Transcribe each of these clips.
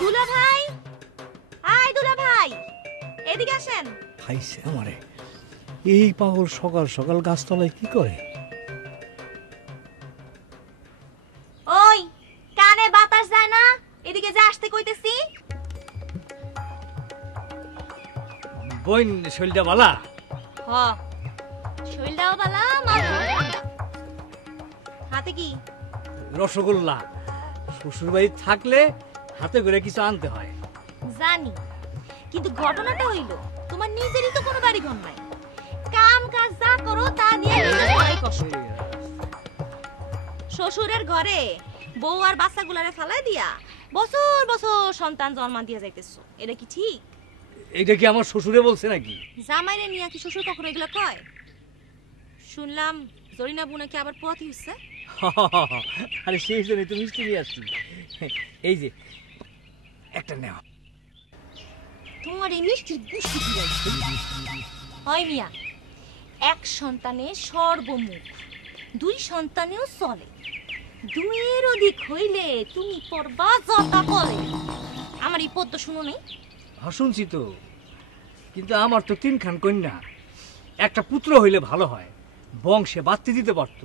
দুলা ভাই, আয় দুলা ভাই, এদিকে আসেন। খাইছে আমারে। এই পাগল সকাল সকাল গাছতলায় কি করে? ওই কানে বাতাস যায় না, এদিকে যা আসতে কইতেছি। বোন শৈলটা বালা? হ, শৈলটাও বালা, মাথাও ঠান্ডা। হাতে কি? রসগোল্লা। শ্বশুর বাড়ি থাকলে হাতে করে কিছু আনতে হয়। জানি, কিন্তু ঘটনাটা হইল তোমার নিজেরই তো কোনো বাড়ি ঘর নাই। কাম কাজ যা করো তা দিয়ে নিজের ঘরে কষ্ট। শ্বশুরের ঘরে বউ আর বাচ্চাগুলারে ফালাই দিয়া বছর বছর সন্তান জন্ম দিয়ে যাইতেছো, এটা কি ঠিক? এইটা কি আমার শ্বশুরে বলছে নাকি? জামাইরে নিয়ে কি শ্বশুর কখনো এগুলো কয়? শুনলাম জরিনা বউ নাকি আবার পথ হইছে। আরে সেই জন্য তো মিষ্টি নিয়ে আসছি। এই যে একটা নেওয়া। তোমার এই মিষ্টির গুষ্টি কি হয়েছে? হয় মিয়া, এক সন্তানে সর্বমুখ, দুই সন্তানেও চলে, দুইয়ের অধিক হইলে তুমি পড়বা যতা বলে। আমার এই পদ্য শুনো নেই? শুনছি তো, কিন্তু আমার তো তিনখান কন্যা। একটা পুত্র হইলে ভালো হয়, বংশে বাড়তে দিতে পারত।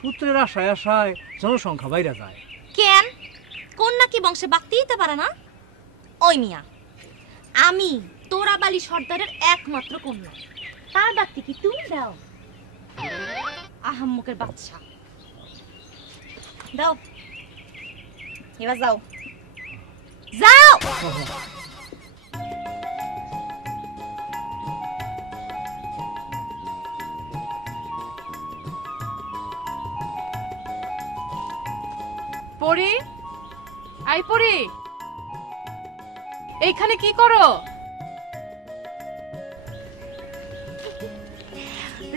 পুত্রের আশায় আশায় জনসংখ্যা বাইরে যায়। কেন কন্যা কি বংশে বাড়তে দিতে পারে না? ওই মিয়া, আমি তোরাবালি সর্দারের একমাত্র কন্যা, তার বাড়তে কি তুমি দাও? আহাম্মকের বাচ্চা দাও, এবার যাও যাও। পরি, আই পরি, এইখানে কি করো?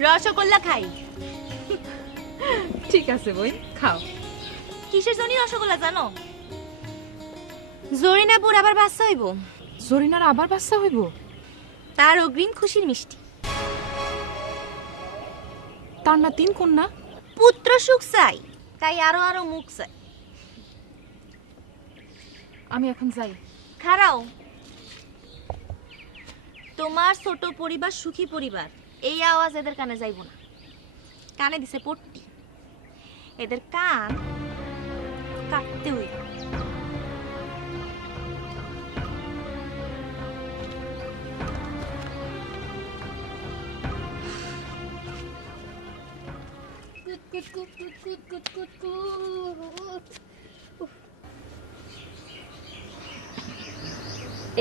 রসগোল্লা খাই। ঠিক আছে বই, খাও। কিসের জন্য রসগোল্লা জানো? জরিনা বুড় আবার বাচ্চা হইব। জরিনার আবার বাচ্চা হইব? তার অগ্রিম খুশির মিষ্টি। তার না তিন কন্যা? পুত্র সুখ চাই, তাই আরো আরো মুখ চাই। আমি এখন যাই। খারাও, তোমার ছোট পরিবার সুখী পরিবার, এই আওয়াজ এদের কানে যাইব না। কানে দিছে পট্টি, এদের কান কাটতে হইব।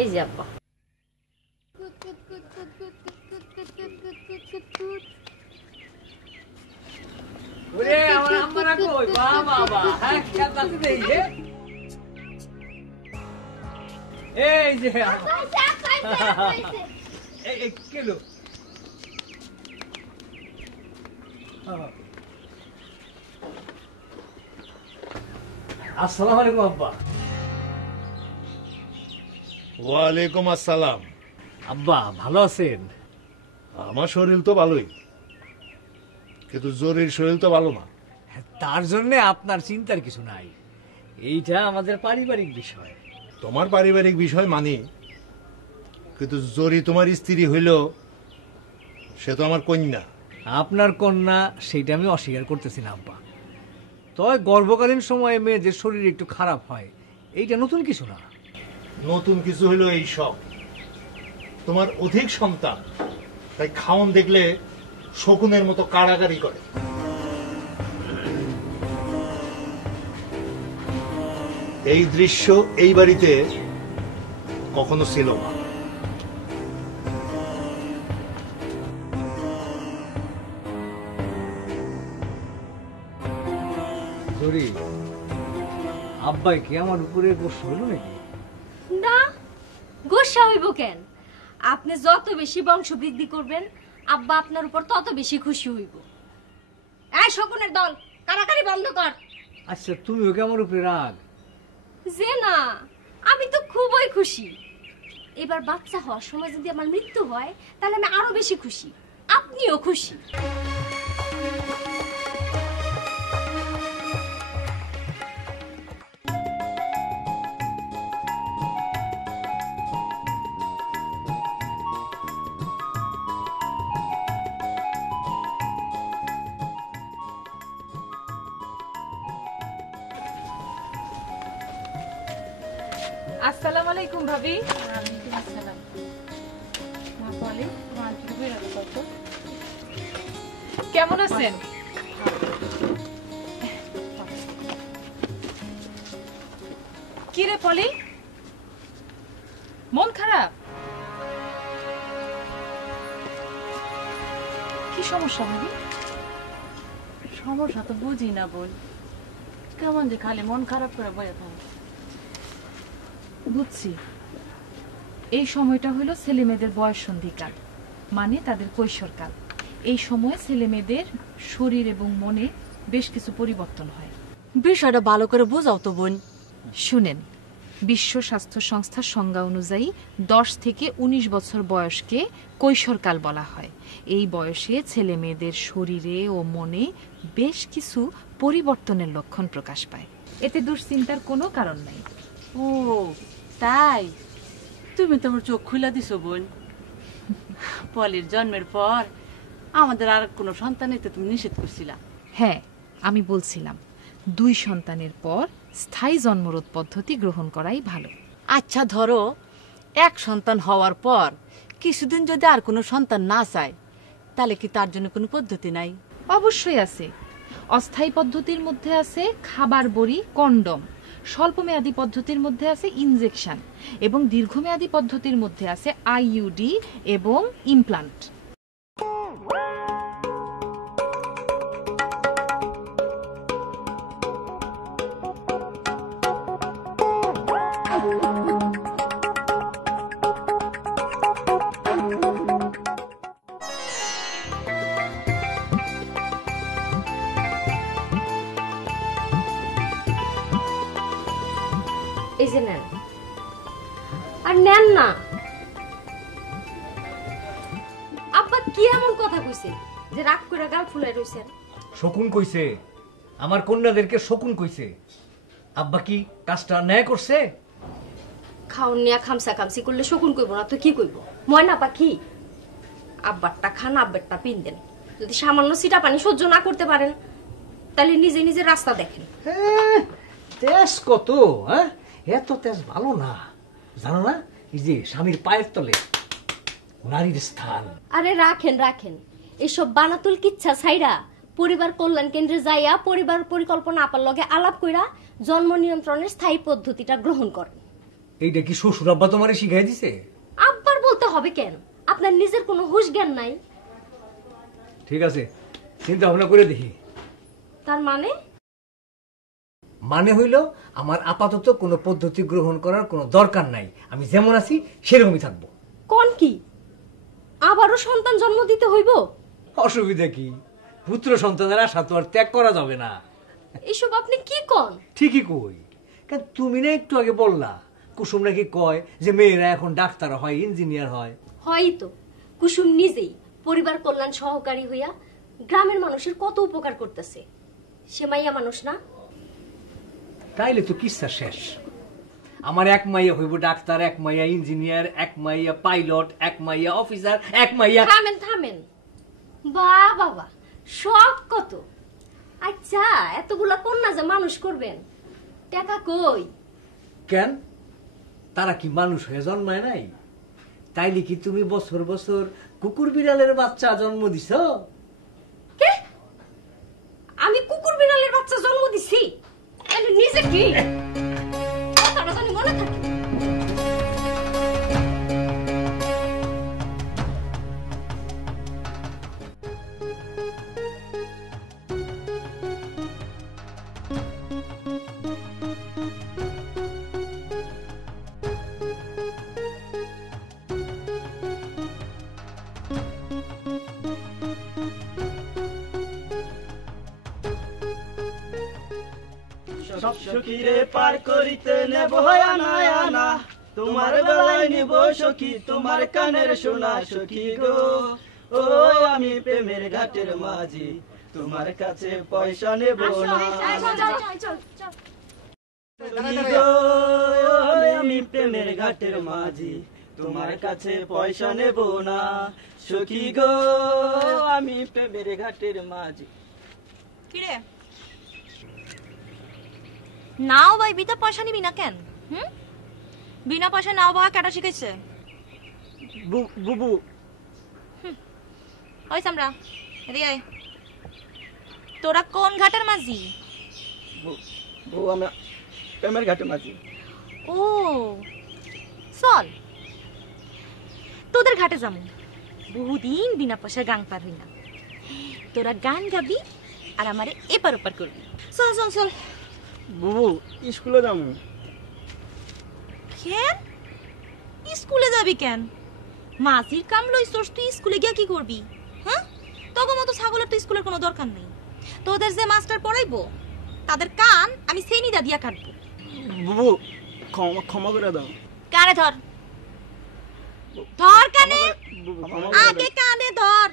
এই যে আব্বা। ওরে আমার আম্মারা কই? বাহ বাহ বাহ, হ্যাঁ কেমন আছে দেই? এই যে এই কিলো। আসসালামু আলাইকুম আব্বা। ওয়ালাইকুম আসসালাম। আব্বা ভালো আছেন? আমার শরীর তো ভালোই, কিন্তু জরির শরীর তো ভালো না। তার জন্য আপনার চিন্তার কিছু নাই, এইটা আমাদের পারিবারিক বিষয়। তোমার পারিবারিক বিষয় মানি, কিন্তু জরি তোমার স্ত্রী হইল, সে তো আমার কন্যা। আপনার কন্যা সেইটা আমি অস্বীকার করতেছি না আব্বা। তবে গর্ভকালীন সময়ে মেয়েদের শরীর একটু খারাপ হয়, এইটা নতুন কিছু না। নতুন কিছু হইল এই সব, তোমার অধিক সন্তান, তাই খাওন দেখলে শকুনের মতো কাড়াকাড়ি করে। এই দৃশ্য এই বাড়িতে কখনো ছিল না। জরি, আব্বাই কি আমার উপরে গোসা হইল নাকি? না, গোসা হইব কেন? আপনি যত বেশি বংশ বৃদ্ধি করবেন, আব্বা আপনার উপর তত বেশি খুশি হইব। এই শকুনের দল, কারাকারি বন্ধ কর। আচ্ছা, তুমিও কি আমার উপরে রাগ? যে না, আমি তো খুবই খুশি। এবার বাচ্চা হওয়ার সময় যদি আমার মৃত্যু হয়, তাহলে আমি আরো বেশি খুশি। আপনিও খুশি। আসসালামু আলাইকুম ভাবি। কেমন আছেন? কি রে পলি, মন খারাপ? কি সমস্যা ভাবি? সমস্যা তো বুঝি না বোন, কেমন যে খালি মন খারাপ করে বয়ে থাকে। বুঝছি, এই সময়টা হলো ছেলে মেয়েদের বয়স সন্ধিকাল, মানে তাদের কৈশোরকাল। এই সময় ছেলে মেয়েদের শরীর এবং মনে বেশ কিছু পরিবর্তন হয়। বিষয়টা ভালো করে বোঝাও তো বোন। শুনেন, বিশ্ব স্বাস্থ্য সংস্থার সংজ্ঞা অনুযায়ী 10 থেকে 19 বছর বয়সকে কৈশোরকাল বলা হয়। এই বয়সে ছেলে মেয়েদের শরীরে ও মনে বেশ কিছু পরিবর্তনের লক্ষণ প্রকাশ পায়। এতে দুশ্চিন্তার কোনো কারণ নাই। ও তাই, তুমি তোমার চোখ খুলে দিছো বোন। পলির জন্মের পর আমাদের আর কোনো সন্তান নিতে তুমি নিষেধ করছিলা। হ্যাঁ, আমি বলছিলাম 2 সন্তানের পর স্থায়ী জন্মরোধ পদ্ধতি গ্রহণ করাই ভালো। আচ্ছা ধরো, এক সন্তান হওয়ার পর কিছুদিন যদি আর কোনো সন্তান না চায়, তাহলে কি তার জন্য কোনো পদ্ধতি নাই? অবশ্যই আছে। অস্থায়ী পদ্ধতির মধ্যে আছে খাবার বড়ি, কন্ডম। স্বল্পমেয়াদী পদ্ধতির মধ্যে আছে ইনজেকশন, এবং দীর্ঘমেয়াদী পদ্ধতির মধ্যে আছে আইইউডি এবং ইমপ্লান্ট। এই যে নেন, আর নেন না। আব্বা কি এমন কথা কইছে যে রাগ করে গাল ফুলাই রইছেন? শকুন কইছে, আমার কন্যাদেরকে শকুন কইছে। আব্বা কি কাজটা ন্যায় করছে? খাওন নিয়া খামসা খামসি করলে শকুন কইব না তো কি কইব? ময়না পাখি, আব্বারটা খান, আব্বারটা পিন দেন। যদি সামান্য সিটা পানি সহ্য না করতে পারেন, তাহলে নিজে নিজে রাস্তা দেখেন। তেজ কত, হ্যাঁ? এত তেজ ভালো না, জানো না? এই যে স্বামীর পায়ের তলে নারীর স্থান। আরে রাখেন রাখেন, এসব বানাতুল কিচ্ছা ছাইরা পরিবার কল্যাণ কেন্দ্রে যাইয়া পরিবার পরিকল্পনা আপার লগে আলাপ কইরা জন্ম নিয়ন্ত্রণের স্থায়ী পদ্ধতিটা গ্রহণ করেন। এইটা কি শ্বশুর আব্বা তোমারে শিখাই দিছে? আব্বার বলতে হবে কেন? আপনার নিজের কোনো হুঁশ জ্ঞান নাই? ঠিক আছে, চিন্তা ভাবনা করে দেখি। তার মানে? মানে হইল আমার আপাতত কোনো পদ্ধতি গ্রহণ করার কোনো দরকার নাই। আমি যেমন আছি সেরকমই থাকবো। কোন কি আবারও সন্তান জন্ম দিতে হইব? অসুবিধা কি? পুত্র সন্তানের আশা তো আর ত্যাগ করা যাবে না। এসব আপনি কি কোন? ঠিকই কই। কেন তুমি না একটু আগে বললা কুসুম নাকি কয় যে মেয়েরা এখন ডাক্তার হয়, ইঞ্জিনিয়ার হয়। হয়ই তো, কুসুম নিজেই পরিবার কল্যাণ সহকারী হইয়া গ্রামের মানুষের কত উপকার করতেছে। সে মাইয়া মানুষ না? তাইলে তো কিস্সা শেষ। আমার এক মাইয়া হইব ডাক্তার, এক মাইয়া ইঞ্জিনিয়ার, এক মাইয়া পাইলট, এক মাইয়া অফিসার, এক মাইয়া। থামেন থামেন, বাহ বাবা, সব কত! আচ্ছা, এতগুলা কন্যা যে মানুষ করবেন, টাকা কই? কেন, তারা কি মানুষ হয়ে জন্মায় নাই? তাইলে কি তুমি বছর বছর কুকুর বিড়ালের বাচ্চা জন্ম দিছ? কে? আমি কুকুর বিড়ালের বাচ্চা জন্ম দিছি? তাহলে নিজে কি কথাটা জানি মনে থাকে। সব সখীরে পার করিতে নেব আনা আনা, তোমার বেলায় নিব সখী তোমার কানের সোনা সখী গো। ও আমি প্রেমের ঘাটের মাঝি, তোমার কাছে পয়সা নেব না সখী গো। আমি প্রেমের ঘাটের মাঝি, তোমার কাছে পয়সা নেব না সখী গো। আমি প্রেমের ঘাটের মাঝি। কিরে নাও ভাই, বিতা পয়সা নিবি না কেন? বিনা পয়সা নাও বাবা কাটা শিখাইছে? বুবু। ওই সামরা, এদিকে আয়। তোরা কোন ঘাটের মাঝি? বউ আমরা প্রেমের ঘাটে মাঝি। ও চল তোদের ঘাটে যাবো। বহুদিন বিনা পয়সা গান পার হই না। তোরা গান গাবি আর আমারে এপার ওপার করবি। চল চল চল। বুবু স্কুলে যাবো। কেন স্কুলে যাবি কেন? মাঝির কাম লইছস তুই, স্কুলে গিয়া কি করবি? হ্যাঁ, তোর মতো ছাগলের তো স্কুলের কোনো দরকার নেই। তোদের যে মাস্টার পড়াইবো তাদের কান আমি সেনিদা দিয়া কাটবো। বুবু ক্ষমা করে দাও। কানে ধর, ধর কানে, আগে কানে ধর।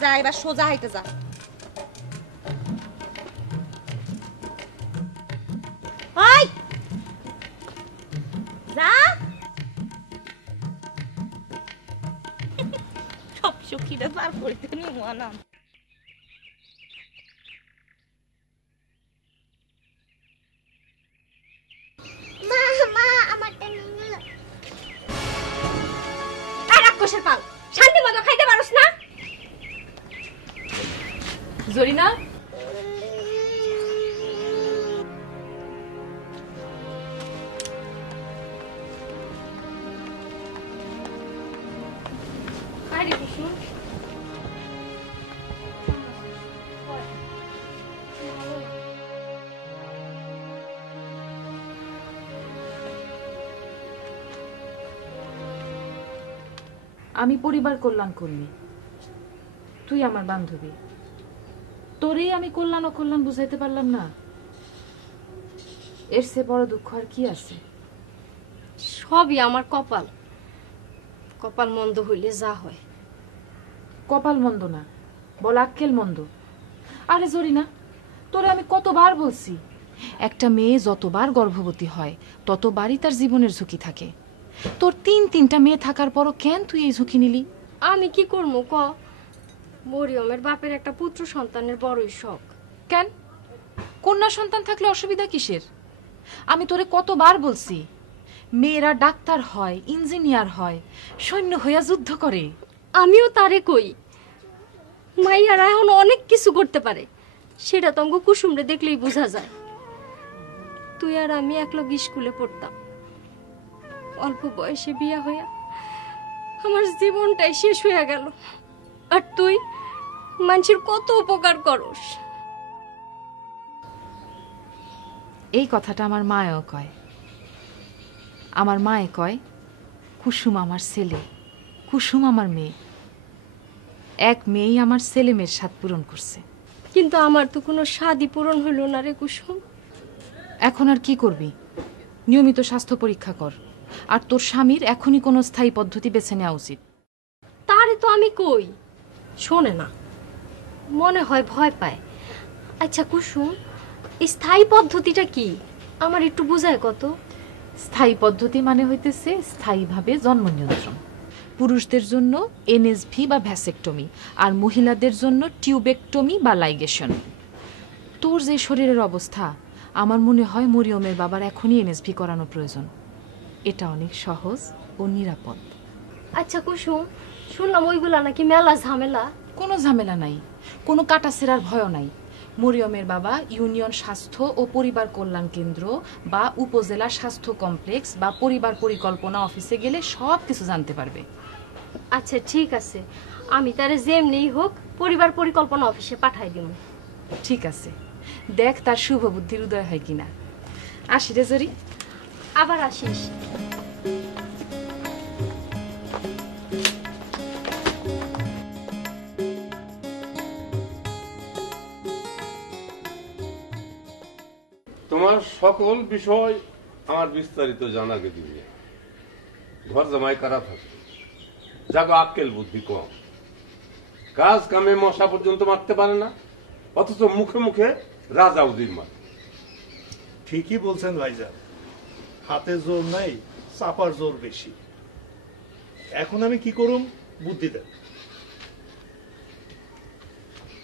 যা এবার সোজা হাইতে যা। ওই যা। সব সখীরা পার করতে নিয়ে মনা। রাক্ষসের পাল, শান্তি মতো খাইতে পারোস না? জরিনা, আমি পরিবার কল্যাণ কর্মী, তুই আমার বান্ধবী। তোরেই আমি কল্যাণ অকল্যাণ বুঝাইতে পারলাম না, এর চেয়ে বড় দুঃখ আর কি আছে? সবই আমার কপাল। কপাল মন্দ হইলে যা হয়। কপাল মন্দ না, বল আক্কেল মন্দ। আরে জরিনা, তোরে আমি কতবার বলছি, একটা মেয়ে যতবার গর্ভবতী হয় ততবারই তার জীবনের ঝুঁকি থাকে। তোর তিনটা মেয়ে থাকার পরও কেন তুই এই ঝুঁকি নিলি? আমি কি করবো ক? মরিয়মের বাপের একটা পুত্র সন্তানের বড়ই শখ। কেন, কন্যা সন্তান থাকলে অসুবিধা কিসের? আমি তোরে কতবার বলছি, মেয়েরা ডাক্তার হয়, ইঞ্জিনিয়ার হয়, সৈন্য হইয়া যুদ্ধ করে। আমিও তারে কই, মাইয়ারা এখন অনেক কিছু করতে পারে, সেটা তো আমাকে কুসুমরে দেখলেই বোঝা যায়। তুই আর আমি একলগ স্কুলে পড়তাম, অল্প বয়সে বিয়া হইয়া আমার জীবনটাই শেষ হইয়া গেল। আর তুই মানুষের কত উপকার করস। এই কথাটা আমার মায়ও কয়। আমার মায়ে কয়, কুসুম আমার ছেলে, কুসুম আমার মেয়ে। এক মেয়েই আমার ছেলে মেয়ের স্বাদ পূরণ করছে। কিন্তু আমার তো কোনো স্বাদই পূরণ হইল না রে কুসুম। এখন আর কি করবি? নিয়মিত স্বাস্থ্য পরীক্ষা কর, আর তোর স্বামীর এখনই কোনো স্থায়ী পদ্ধতি বেছে নেওয়া উচিত। তারে তো আমি কই, শোনে না, মনে হয় ভয় পায়। আচ্ছা কুসুম, এই স্থায়ী পদ্ধতিটা কি আমার একটু বুঝায় কত? স্থায়ী পদ্ধতি মানে হইতেছে স্থায়ীভাবে জন্ম নিয়ন্ত্রণ। পুরুষদের জন্য এনএসভি বা ভ্যাসেক্টমি, আর মহিলাদের জন্য টিউবেক্টমি বা লাইগেশন। তোর যে শরীরের অবস্থা, আমার মনে হয় মরিয়মের বাবার এখনই এনএসভি করানো প্রয়োজন। এটা অনেক সহজ ও নিরাপদ। আচ্ছা কুসুম, শুনলাম ওইগুলা নাকি মেলা ঝামেলা। কোনো ঝামেলা নাই, কোনো কাটাছেরার ভয় নাই। মরিয়মের বাবা ইউনিয়ন স্বাস্থ্য ও পরিবার কল্যাণ কেন্দ্র বা উপজেলা স্বাস্থ্য কমপ্লেক্স বা পরিবার পরিকল্পনা অফিসে গেলে সব কিছু জানতে পারবে। আচ্ছা ঠিক আছে, আমি তারে যেমনিই হোক পরিবার পরিকল্পনা অফিসে পাঠাই দিব। ঠিক আছে, দেখ তার শুভ বুদ্ধির উদয় হয় কিনা। আসি রে জরি। আবার আসিস। তোমার সকল বিষয় আমার বিস্তারিত জানাকে দিবে। ঘর জামাই কারা থাকে, যাগো আক্কেল বুদ্ধি কম, কাজ কামে মশা পর্যন্ত মারতে পারে না, অথচ মুখে মুখে রাজা উজির মারে। ঠিকই বলছেন ভাইজান, হাতে জোর নাই, চাপার জোর বেশি। এখন আমি কি করুম, বুদ্ধি দেন।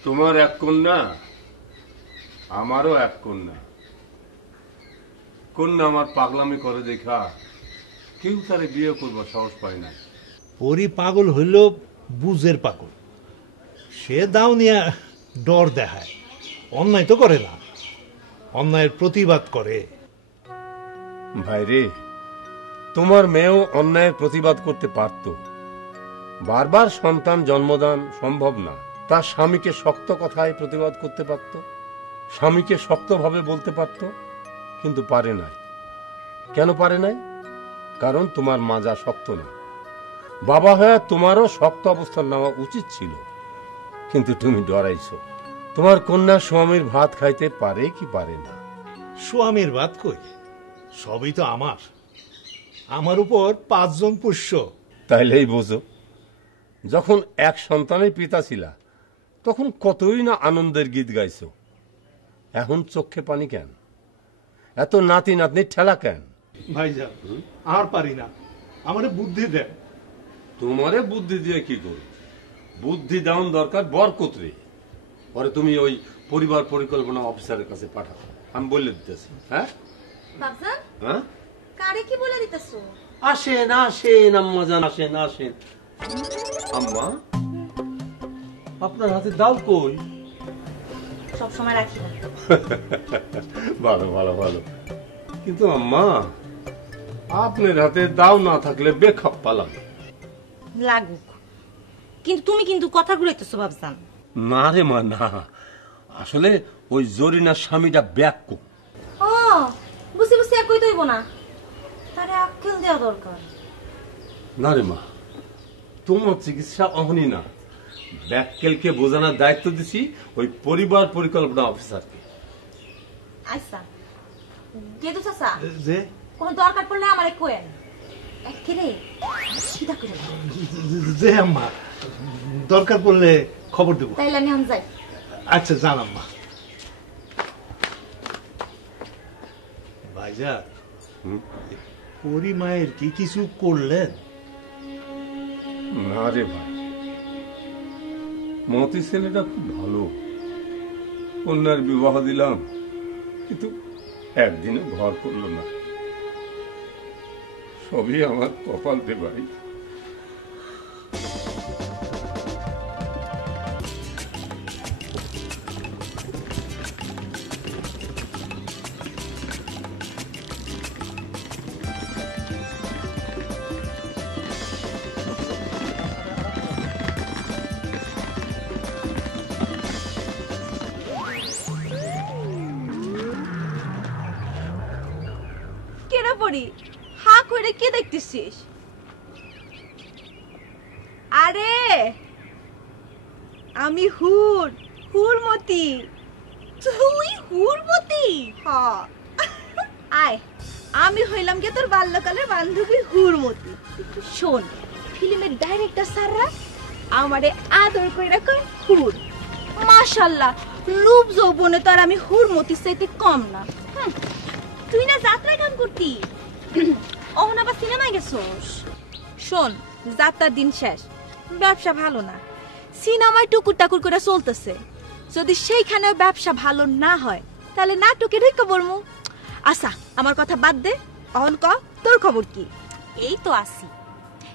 তোমার এক কন্যা, আমারও এক কন্যা, কন্যা আমার পাগলামি করে দেখা কেউ তারে বিয়ে করবার সাহস পায় না। পরি পাগল হইল বুঝের পাগল, সে দাও নিয়ে ডর দেখায়, অন্যায় তো করে না, অন্যায়ের প্রতিবাদ করে। ভাইরে, তোমার মেয়েও অন্যায়ের প্রতিবাদ করতে পারত। বারবার সন্তান জন্মদান সম্ভব না। তার স্বামীকে শক্ত কথায় প্রতিবাদ করতে পারত, স্বামীকে শক্তভাবে বলতে পারত, কিন্তু পারে নাই। কেন পারে নাই? কারণ তোমার মাজা শক্ত না। বাবা হয়ে তোমারও শক্ত অবস্থান নেওয়া উচিত ছিল, কিন্তু তুমি ডরাইছো। তোমার কন্যা স্বামীর ভাত খাইতে পারে কি পারে না? স্বামীর ভাত কই, সবই তো আমার, আমার উপর 5 জন পুষ্য। তাইলেই বোঝো, যখন এক সন্তানের পিতা ছিলা তখন কতই না আনন্দের গীত গাইছো। এখন চোখে পানি কেন? এত নাতি নাতনির ঠেলা কেন? ভাইজান, আর পারি না, আমারে বুদ্ধি দেন। তোমারে বুদ্ধি দিয়ে কি করি? বুদ্ধি দেওয়ান দরকার বরকতরে। পরে তুমি ওই পরিবার পরিকল্পনা অফিসারের কাছে পাঠাও, আমি বলে দিতেছি। হ্যাঁ বাবজান, হ্যাঁ, কারে কি বলে দিতেছো? আসেন আসেন আম্মা জান, আসেন আসেন। আম্মা, আপনার হাতে দাও কই? সব সময় রাখি না। ভালো ভালো ভালো, কিন্তু আম্মা আপনার হাতে দাও না থাকলে বেখাপ পালাম। লাগুক, কিন্তু তুমি কিন্তু কথা ঘুরাইতেছো বাবজান। না রে মা, না, আসলে ওই জরিনার স্বামীটা ব্যাক। ও বুঝি বুঝি আর কইতে হইব না, তারে আক্কেল দেওয়া দরকার। না রে মা, তোমার চিকিৎসা অহনি না, ব্যাককেলকে বোঝানোর দায়িত্ব দিছি ওই পরিবার পরিকল্পনা অফিসারকে। আচ্ছা গেদু চাচা, যে কোন দরকার পড়লে আমারে কোয়েন। একেরে সিধা করে দাও। যে আম্মা, দরকার পড়লে খবর দেব। তাইলে আমি এখন যাই। আচ্ছা জান আম্মা। ভাইজান, পরি মায়ের কি কিছু করলেন? না রে ভাই, মতি ছেলেটা খুব ভালো, কন্যার বিবাহ দিলাম, কিন্তু একদিনে ঘর করলো না। সবই আমার কপাল রে ভাই। কেরা পড়ি হা করে কি দেখতেছিস? আরে আমি হুরমতি। তুই হুরমতি? হ্যাঁ। আয়, আমি হইলাম কি তোর বাল্যকালের বান্ধবী হুরমতি। শোন, ফিল্মের ডাইরেক্টর স্যাররা আমারে আদর কইরা কয় হুর। মাশাআল্লাহ, রূপ যৌবনে তো আর আমি হুরমতি চাইতে কম না। তুই না যাত্রায় কাম করতি, অহন আবার সিনেমায় গেছস। শোন, যাত্রার দিন শেষ, ব্যবসা ভালো না, সিনেমায় টুকুর টাকুর করে চলতেছে। যদি সেইখানে ব্যবসা ভালো না হয় তাহলে নাটকে ঢুকে পড়মু। আচ্ছা, আমার কথা বাদ দে, অহন ক তোর খবর কি? এই তো আসি,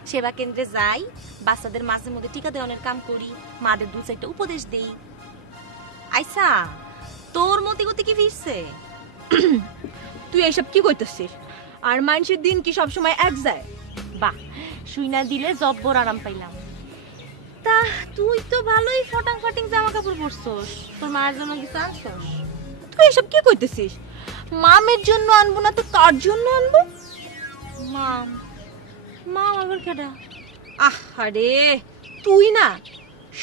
সেবা কেন্দ্রে যাই, বাচ্চাদের মাঝে মধ্যে টিকা দেওয়ানোর কাম করি, মাদের 2-4টা উপদেশ দেই। আইসা, তোর মতি গতি কি ফিরছে? তুই এইসব কি কইতেছিস? আর মানুষের দিন কি সব সময় এক যায়? বাহ, শুইনা দিলে জব্বর আরাম পাইলাম। তা তুই তো ভালোই ফটাং ফাটিং জামা কাপড় পরছস, তোর মার জন্য কিছু আনছস? তুই এসব কি কইতেছিস? মামের জন্য আনবো না তো কার জন্য আনবো? মাম মাম আবার কেডা? আহারে তুই না,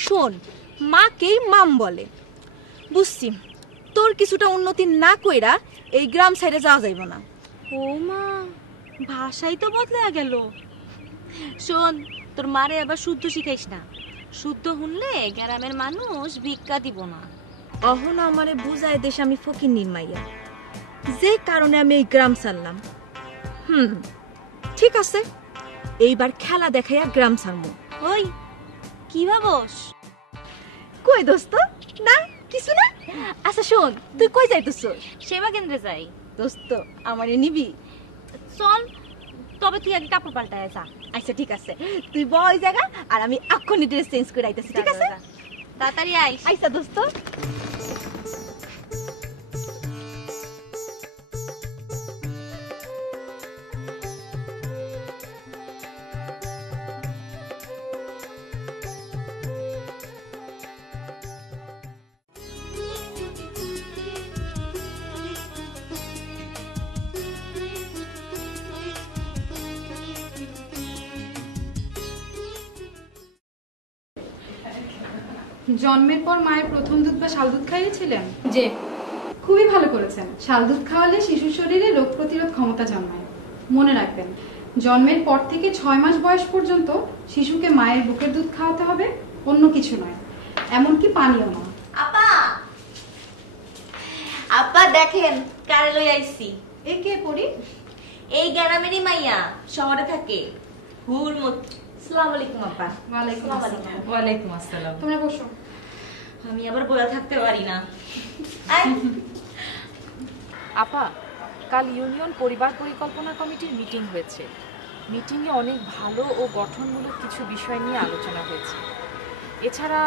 শোন, মাকেই মাম বলে। বুঝছি, তোর কিছুটা উন্নতি না কইরা এই গ্রাম সাইডে যাওয়া যাইব না। ও মা, ভাষাই তো বদলে গেল। শোন, তোর মারে আবার শুদ্ধ শিখাইস না, শুদ্ধ শুনলে গ্রামের মানুষ ভিক্ষা দিব না। অহন আমারে বুঝায় দেশ আমি ফকির নির্মাইয়া, যে কারণে আমি এই গ্রাম ছাড়লাম। ঠিক আছে, এইবার খেলা দেখাইয়া গ্রাম ছাড়বো। ওই কি ভাবস? কই দোস্ত, না কিছু না। আচ্ছা শোন, তুই কই যাইতেছস? সেবা কেন্দ্রে যাই। দোস্ত আমারে নিবি? চল, তবে তুই এক কাপড় পাল্টায় যা। আচ্ছা ঠিক আছে, তুই বই জায়গা আর আমি এক্ষুনি ড্রেস চেঞ্জ করে আইতেছি, ঠিক আছে? তাড়াতাড়ি আইস। আচ্ছা দোস্ত। জন্মের পর মায়ের প্রথম দুধ বা শাল দুধ খাইয়েছিলেন? যে খুবই ভালো করেছেন। শাল দুধ খাওয়ালে শিশুর শরীরে রোগ প্রতিরোধ ক্ষমতা জন্মায়। মনে রাখবেন, জন্মের পর থেকে 6 মাস বয়স পর্যন্ত শিশুকে মায়ের বুকের দুধ খাওয়াতে হবে, অন্য কিছু নয়, এমনকি পানিও নয়। আপা, আপা দেখেন কারে লই আইছি। এ কে পড়ি? এই গ্রামেরই মাইয়া, শহরে থাকে। হুরমত। আসসালামু আলাইকুম আপা। ওয়ালাইকুম আসসালাম। ওয়ালাইকুম আসসালাম। তোমরা বসো। আমি আবার বয়া থাকতে পারি না। আপা, কাল ইউনিয়ন পরিবার পরিকল্পনা কমিটির মিটিং হয়েছে। মিটিংয়ে অনেক ভালো ও গঠনমূলক কিছু বিষয় নিয়ে আলোচনা হয়েছে। এছাড়া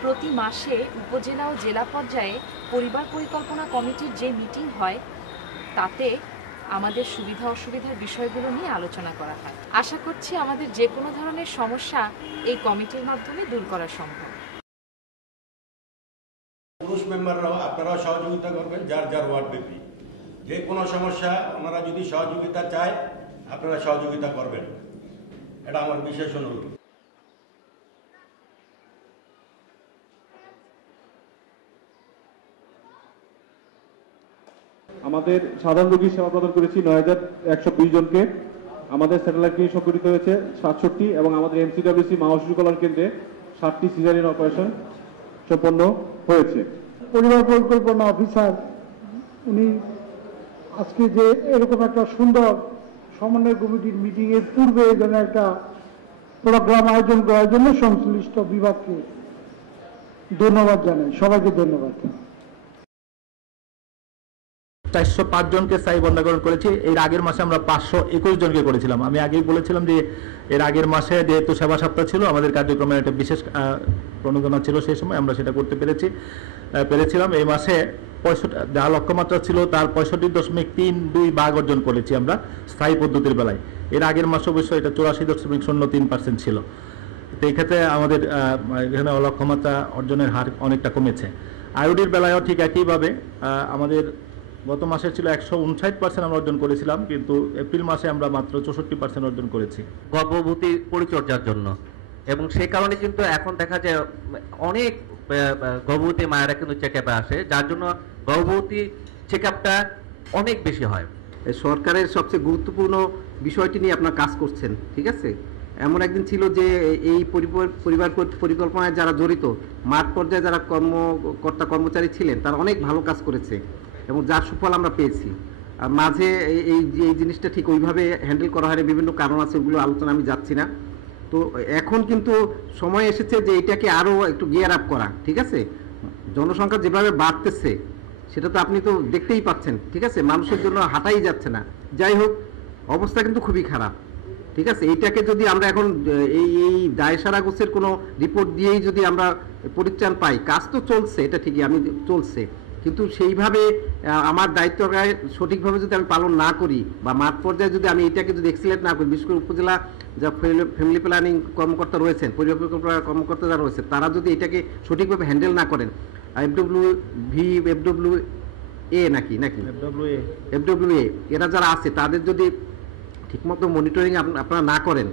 প্রতি মাসে উপজেলা ও জেলা পর্যায়ে পরিবার পরিকল্পনা কমিটির যে মিটিং হয় তাতে আমাদের সুবিধা অসুবিধার বিষয়গুলো নিয়ে আলোচনা করা হয়। আশা করছি আমাদের যে কোনো ধরনের সমস্যা এই কমিটির মাধ্যমে দূর করা সম্ভব। পুরুষ মেম্বাররাও আপনারাও সহযোগিতা করবেন, যার যার ওয়ার্ড ব্যক্তি। যে কোনো সমস্যা ওনারা যদি সহযোগিতা চায় আপনারা সহযোগিতা করবেন, এটা আমার বিশেষ অনুরোধ। আমাদের সাধারণ রোগীর সেবা প্রদান করেছি ৯,১২০ জনকে। আমাদের স্যাটেলাইট ক্লিনিক সংগঠিত হয়েছে ৬৭ এবং আমাদের এমসিডব্লিউসি মা ও শিশু কল্যাণ কেন্দ্রে 7টি সিজারিয়ান অপারেশন সম্পন্ন হয়েছে। পরিবার পরিকল্পনা অফিসার উনি আজকে যে এরকম একটা সুন্দর সমন্বয় কমিটির মিটিং এর পূর্বে যেন একটা প্রোগ্রাম আয়োজন করার জন্য সংশ্লিষ্ট বিভাগকে ধন্যবাদ জানাই। সবাইকে ধন্যবাদ। 405 জনকে স্থায়ী বন্ধাকরণ করেছি। এর আগের মাসে আমরা 521 জনকে করেছিলাম। আমি আগেই বলেছিলাম যে এর আগের মাসে যেহেতু সেবা সপ্তাহ ছিল, আমাদের কার্যক্রমের একটা বিশেষ প্রণোদনা ছিল, সেই সময় আমরা সেটা করতে পেরেছিলাম। এই মাসে 65 যা লক্ষ্যমাত্রা ছিল তার 65.32 ভাগ অর্জন করেছি আমরা স্থায়ী পদ্ধতির বেলায়। এর আগের মাসে অবশ্যই এটা 84.03% ছিল। তো এই ক্ষেত্রে আমাদের এখানে লক্ষ্যমাত্রা অর্জনের হার অনেকটা কমেছে। আইওডির বেলায়ও ঠিক একইভাবে আমাদের গত মাসে ছিল 159% আমরা অর্জন করেছিলাম, কিন্তু এপ্রিল মাসে আমরা মাত্র 64% অর্জন করেছি গর্ভবতী পরিচর্যার জন্য। এবং সেই কারণে কিন্তু এখন দেখা যায় অনেক গর্ভবতী মায়েরা কিন্তু চেক আপে আসে, যার জন্য গর্ভবতী চেক আপটা অনেক বেশি হয়। সরকারের সবচেয়ে গুরুত্বপূর্ণ বিষয়টি নিয়ে আপনারা কাজ করছেন, ঠিক আছে? এমন একদিন ছিল যে এই পরিবার পরিকল্পনায় যারা জড়িত, মাঠ পর্যায়ে যারা কর্মকর্তা কর্মচারী ছিলেন, তারা অনেক ভালো কাজ করেছে এবং যার সুফল আমরা পেয়েছি। আর মাঝে এই জিনিসটা ঠিক ওইভাবে হ্যান্ডেল করা হয়নি, বিভিন্ন কারণ আছে, ওগুলো আলোচনা আমি যাচ্ছি না। তো এখন কিন্তু সময় এসেছে যে এটাকে আরও একটু গিয়ার আপ করা, ঠিক আছে? জনসংখ্যা যেভাবে বাড়তেছে সেটা তো আপনি তো দেখতেই পাচ্ছেন, ঠিক আছে? মানুষের জন্য হাঁটাই যাচ্ছে না। যাই হোক, অবস্থা কিন্তু খুবই খারাপ, ঠিক আছে? এইটাকে যদি আমরা এখন এই দায়সারা গোছের কোনো রিপোর্ট দিয়েই যদি আমরা পরিত্রাণ পাই, কাজ তো চলছে, এটা ঠিকই আমি চলছে, কিন্তু সেইভাবে আমার দায়িত্বটা সঠিকভাবে যদি আমি পালন না করি বা মাঠ পর্যায়ে যদি আমি এটাকে যদি এক্সিলেন্ট না করি, বিশেষ করে উপজেলা যা ফ্যামিলি প্ল্যানিং কর্মকর্তা রয়েছেন, পরিবার পরিকল্পনা কর্মকর্তা যারা রয়েছেন, তারা যদি এটাকে সঠিকভাবে হ্যান্ডেল না করেন, এফডব্লিউএ এরা যারা আছে তাদের যদি ঠিকমতো মনিটরিং আপনারা না করেন,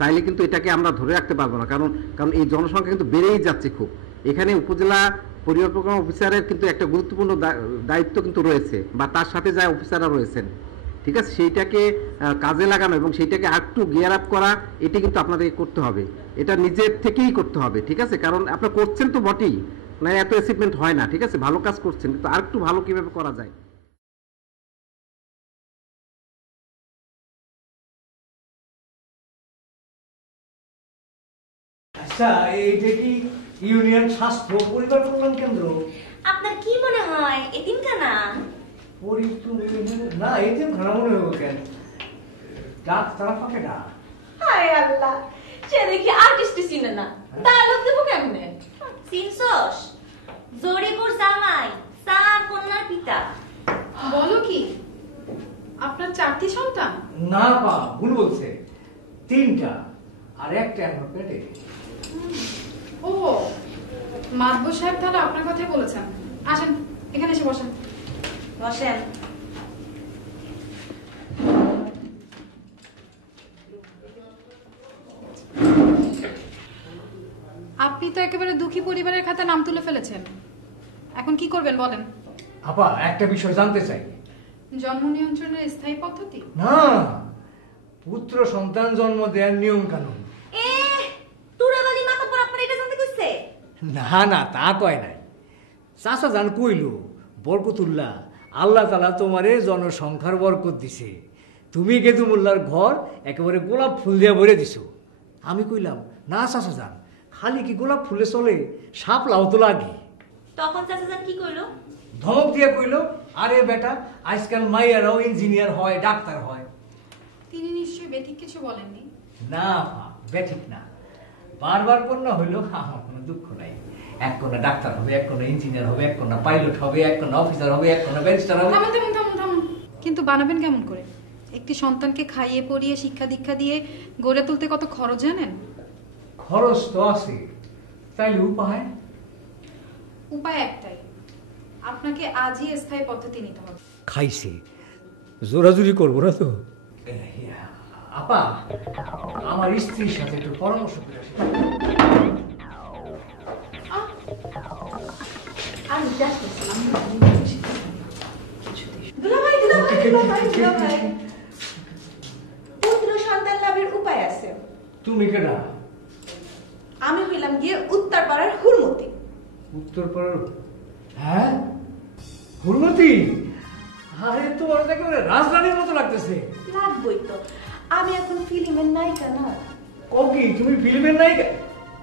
তাইলে কিন্তু এটাকে আমরা ধরে রাখতে পারবো না। কারণ এই জনসংখ্যা কিন্তু বেড়েই যাচ্ছে খুব। এখানে উপজেলা পরিবার পরিকল্পনা অফিসারের কিন্তু একটা গুরুত্বপূর্ণ দায়িত্ব কিন্তু রয়েছে, বা তার সাথে যা অফিসাররা রয়েছেন, ঠিক আছে? সেইটাকে কাজে লাগানো এবং সেইটাকে আরেকটু গিয়ার আপ করা, এটি কিন্তু আপনাদেরকে করতে হবে। এটা নিজের থেকেই করতে হবে, ঠিক আছে? কারণ আপনারা করছেন তো বটেই, না এত অ্যাচিভমেন্ট হয় না, ঠিক আছে? ভালো কাজ করছেন, কিন্তু আরেকটু ভালো কিভাবে করা যায়। আচ্ছা, এইটা কি ইউনিয়ন স্বাস্থ্য পরিবার কল্যাণ কেন্দ্র? আপনার কি মনে হয় এতিমখানা? পরি তুমি না এতিম খানা মনে হইব কেন? ডাক তারা পাকে না। হায় আল্লাহ, সে দেখি আর্টিস্ট চিনে না, ডায়লগ দেবো কেমনে? চিনছস? জরিপুর জামাই, চার কন্যার পিতা। বলো কি, আপনার 4টি সন্তান? না পা ভুল বলছে, 3টা আর একটা এখন পেটে। ও মাতবর সাহেব তাহলে আপনার কথাই বলেছেন। আসেন এখানে এসে বসেন। বসেন। আপনি তো একেবারে দুঃখী পরিবারের খাতায় নাম তুলে ফেলেছেন, এখন কি করবেন বলেন? আপা একটা বিষয় জানতে চাই। জন্ম নিয়ন্ত্রণের স্থায়ী পদ্ধতি? না, পুত্র সন্তান জন্ম দেওয়ার নিয়ম কানুন। তুরাবালি মাতাপুর আপনার এটা জানতে কইছে? না না, তা কয় নাই। চাচা জান কইল, বরকতুল্লাহ আল্লাহ তাআলা তোমারে জনসংখ্যার বরকত দিছে, তুমি গেদুমুল্লার ঘর একেবারে গোলাপ ফুল দিয়ে ভরে দিছো। আমি কইলাম না চাচা জান, খালি কি গোলাপ ফুলে চলে, সাপ লাউ তো লাগে। তখন চাচা জান কি কইলো? ধমক দিয়ে কইল, আরে বেটা আজকাল মাইয়ারাও ইঞ্জিনিয়ার হয়, ডাক্তার হয়। তিনি নিশ্চয়ই বেঠিক কিছু বলেননি? না বেঠিক না, বারবার কন্যা হইলো আমার কোনো দুঃখ নাই। এক কন্যা ডাক্তার হবে, এক কন্যা ইঞ্জিনিয়ার হবে, এক কন্যা পাইলট হবে, এক কন্যা অফিসার হবে, এক কন্যা ব্যারিস্টার হবে। থামুন থামুন থামুন থামুন, কিন্তু বানাবেন কেমন করে? একটি সন্তানকে খাইয়ে পরিয়ে শিক্ষা দীক্ষা দিয়ে গড়ে তুলতে কত খরচ জানেন? খরচ তো আছে, তাইলে উপায়? উপায় একটাই, আপনাকে আজই স্থায়ী পদ্ধতি নিতে হবে। খাইছে, জোরাজুরি করবো না তো? আপা আমার স্ত্রীর সাথে একটু পরামর্শ করে আসি। পুত্র সন্তান লাভের উপায় আছে। তুমি কেডা? আমি হইলাম গিয়ে উত্তরপাড়ার হুরমতি। উত্তরপাড়ার? হ্যাঁ হুরমতি? আরে তোমার একেবারে রাজরানীর মতো লাগতেছে। লাগবই তো, আমি এখন ফিল্মের নায়িকা না। কি তুমি ফিল্মের নায়িকা?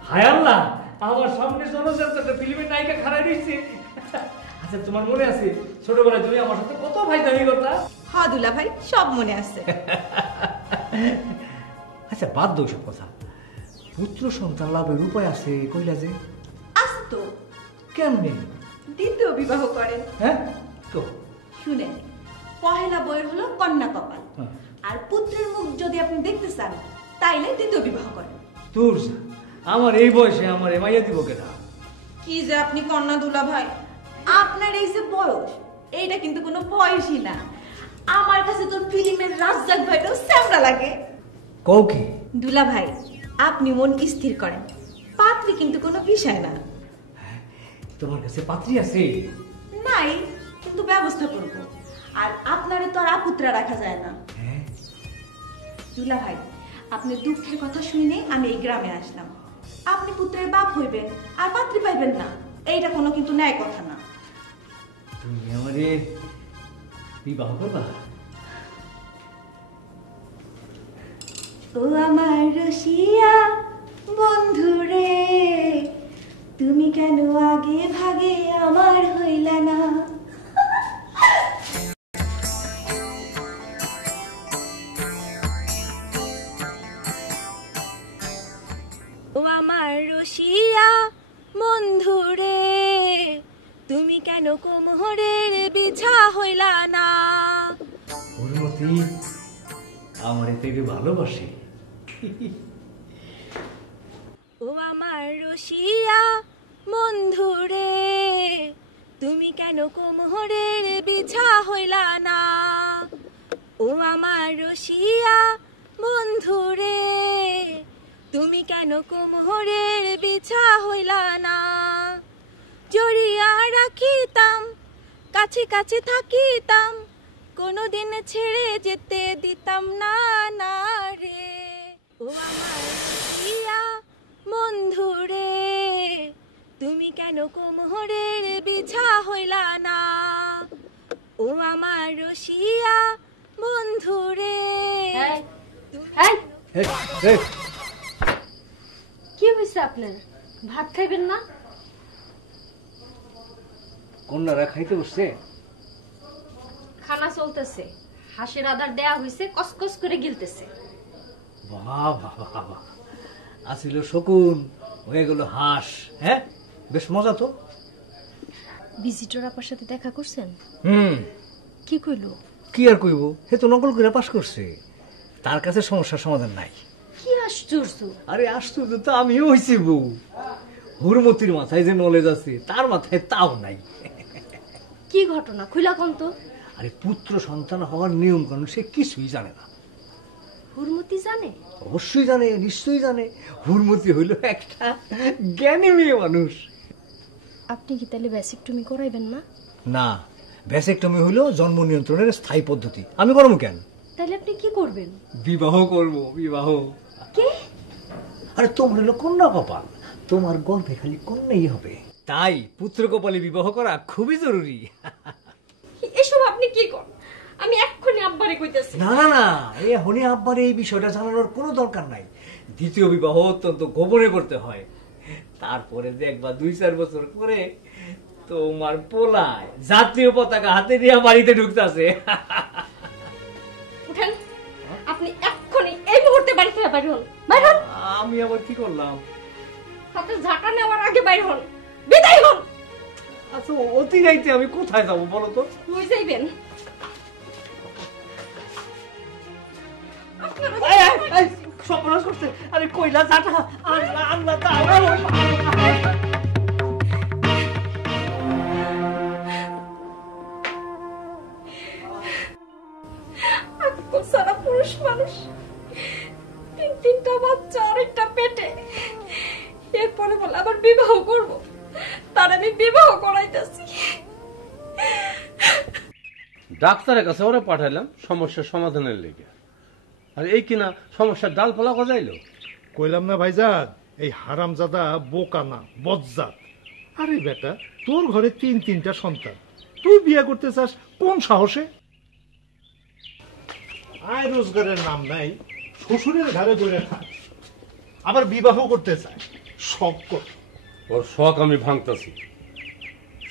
হায় আল্লাহ, আমার সামনে জনচর্চাটা ফিল্মের নায়িকা খাড়াই দিচ্ছে। আচ্ছা তোমার মনে আছে ছোটবেলায় তুমি আমার সাথে কত ভাইজানি করতা? হ্যাঁ দুলা ভাই, সব মনে আছে। আচ্ছা বাদ দাও সব কথা, পুত্র সন্তান লাভের উপায় আছে কইলা যে? আসতো। কেমনে? দ্বিতীয় বিবাহ করেন। হ্যাঁ তো শুনেন, পহেলা বইয়ের হলো কন্যা কপাল, আর পুত্রের মুখ যদি আপনি দেখতে চান তাইলে দ্বিতীয় বিবাহ করেন। তোর আমার এই বয়সে আমার মাইয়া দিব কেনা? কি যে আপনি কন্যা দুলা ভাই, আপনার এই যে বয়স, এইটা কিন্তু কোনো বয়সই না। আমার কাছে তোর ফিল্মের রাজ্জাক ভাইটাও স্যামরা লাগে। কও কি? দুলা ভাই আপনি মন স্থির করেন, পাত্রী কিন্তু কোনো বিষয় না। তোমার কাছে পাত্রী আছে? নাই, কিন্তু ব্যবস্থা করব। আর আপনারে তো আর আপুত্রা রাখা যায় না। দুলা ভাই আপনি দুঃখের কথা শুনে আমি এই গ্রামে আসলাম। আপনি পুত্রের বাপ হইবেন আর পাত্রী পাইবেন না, এইটা কোনো কিন্তু ন্যায় কথা না। তুমি আমারে বিবাহ করবা? ও আমার রসিয়া বন্ধু রে, তুমি কেন আগে ভাগে আমার হইলা না? ও আমার রসিয়া বন্ধু রে, তুমি কেন কোমরের বিছা হইলা না? হুরমতি আমারে থেকে ভালোবাসে। ও আমার রসিয়া বন্ধু রে, তুমি কেন কোমরের বিছা হইলা না? ও আমার রসিয়া বন্ধু রে, তুমি কেন কোমরের বিছা হইলা না? জড়িয়া রাখিতাম, কাছে কাছে থাকিতাম, কোনোদিন ছেড়ে যেতে দিতাম না না রে। ও আমার রসিয়া বন্ধু রে, তুমি কেন কোমরের বিছা হইলা না? ও আমার রসিয়া বন্ধু রে। কি হয়েছে আপনার? ভাত খাইবেন না? কন্যারা খাইতে বসছে? চলতেছে, হাঁসের আদার দেয়া হয়েছে, কসকস করে গিলতেছে। বাবা বাবা, আসিল শকুন, হয়ে গেল হাঁস। হ্যাঁ, বেশ মজা তো। ভিজিটর আপার সাথে দেখা করছেন? কি কইলো? কি আর কইব, হে তো নকল করে পাশ করছে, তার কাছে সমস্যার সমাধান নাই। কি আশ্চর্য! আরে আশ্চর্য তো আমিও হইছি বউ। হুরমতির মাথায় যে নলেজ আছে তার মাথায় তাও নাই। কি ঘটনা খুলা কোন তো? আরে পুত্র সন্তান হওয়ার নিয়ম কানুন সে কিছুই জানে না। হুরমতি জানে? অবশ্যই জানে, নিশ্চয়ই জানে। হুরমতি হইল একটা জ্ঞানী মেয়ে মানুষ। আপনি কি তাহলে ভ্যাসেক্টমি করাইবেন না? না, ভ্যাসেক্টমি হইল জন্ম নিয়ন্ত্রণের স্থায়ী পদ্ধতি, আমি করবো কেন? তাহলে আপনি কি করবেন? বিবাহ করব, বিবাহ। কে? আরে তোমার হলো কন্যা কপাল, তোমার গর্ভে খালি কন্যাই হবে, তাই পুত্র কপালে বিবাহ করা খুবই জরুরি। এসব আপনি কি করেন? আমি এক্ষুনি আব্বারে কইতেছি। না না না, এই হনি আব্বারে এই বিষয়টা জানানোর কোনো দরকার নাই। দ্বিতীয় বিবাহ অত্যন্ত গোপনে করতে হয়, তারপরে দেখবা 2-4 বছর পরে তোমার পোলায় জাতীয় পতাকা হাতে নিয়ে বাড়িতে ঢুকতেছে। উঠেন, আপনি এক্ষুনি এই মুহূর্তে বাড়ি থেকে বাইরে হন। বাইরে হন। আমি আবার কি করলাম? হাতে ঝাঁটা নেওয়ার আগে বাইরে হন, বিদায় হন। আচ্ছা, অতি রাইতে আমি কোথায় যাবো বলো তো? তুই যাইবেন। সর্বনাশ করছে। আরে কইলা ঝাঁটা, আল্লাহ আল্লাহ দাও। সারা পুরুষ মানুষ, 3টা বাচ্চা আর একটা পেটে, এরপরে বলে আবার বিবাহ করব, তার আমি বিবাহ করাইতেছি। ডাক্তারের কাছে ওরা পাঠাইলাম সমস্যার সমাধানের লেগে, আর এই কিনা সমস্যার ডালপালা গজাইলো। কইলাম না ভাইজান, এই হারামজাদা বোকা না, বজ্জাত। আরে বেটা, তোর ঘরে 3টা সন্তান, তুই বিয়ে করতে চাস কোন সাহসে? আয় রোজগারের নাম নাই, শ্বশুরের ঘরে বইরে খায়, আবার বিবাহ করতে চায়। শখ কর। ওর শখ আমি ভাঙতাছি।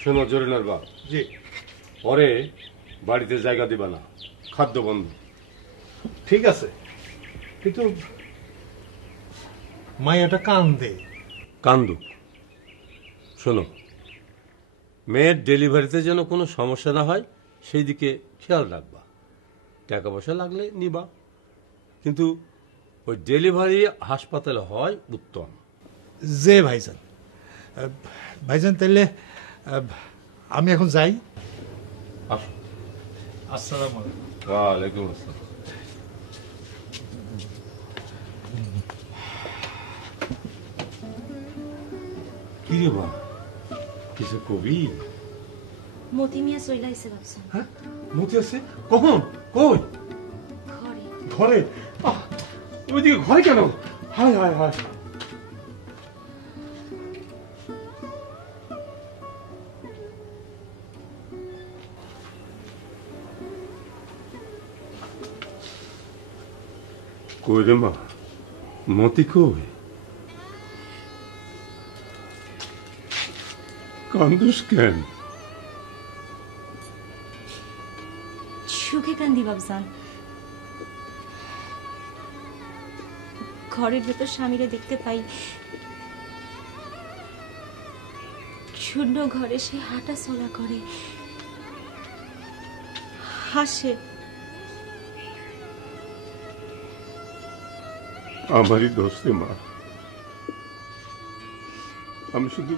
শোনো জরিনার বাপ, জি, পরে বাড়িতে জায়গা দিবা না, খাদ্য বন্ধ। ঠিক আছে, কিন্তু মায়াটা কান্দে। কান্দুক। শোনো, মেয়ের ডেলিভারিতে যেন কোনো সমস্যা না হয় সেই দিকে খেয়াল রাখবা। টাকা পয়সা লাগলে নিবা, কিন্তু ওই ডেলিভারি হাসপাতালে হয় উত্তম। যে ভাইজান, ভাইজান তাইলে আমি এখন যাই। আসো। আসসালামু আলাইকুম। ওয়ালাইকুম আসসালাম। কি রে বা, কিছু কবি? মতি মিয়া চলে আইছে ভাবছেন। হ্যাঁ, মতি আছে? কখন? কই? ঘরে। ঘরে? ওইদিকে ঘরে কেন? হায় হায় হায়। কই রে মা, মতি কই? কান্দুস কেন? সুখে কান্দি বাবজান। ঘরের ভেতর স্বামীরে দেখতে পাই, শূন্য ঘরে সে হাঁটা চলা করে, হাসে। আমারই দোষ রে মা, আমি শুধু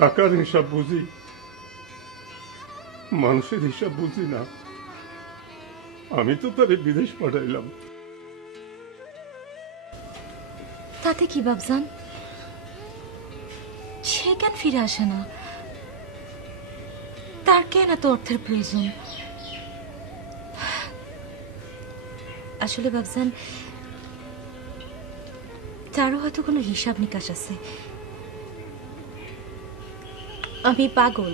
টাকার হিসাব বুঝি, মানুষের হিসাব বুঝি না। আমি তো তারে বিদেশ পাঠাইলাম। তাতে কি বাবজান? সে কেন ফিরে আসে না? তার কেন এত অর্থের প্রয়োজন? আসলে বাবজান, তারও হয়তো কোনো হিসাব নিকাশ আছে। আমি পাগল,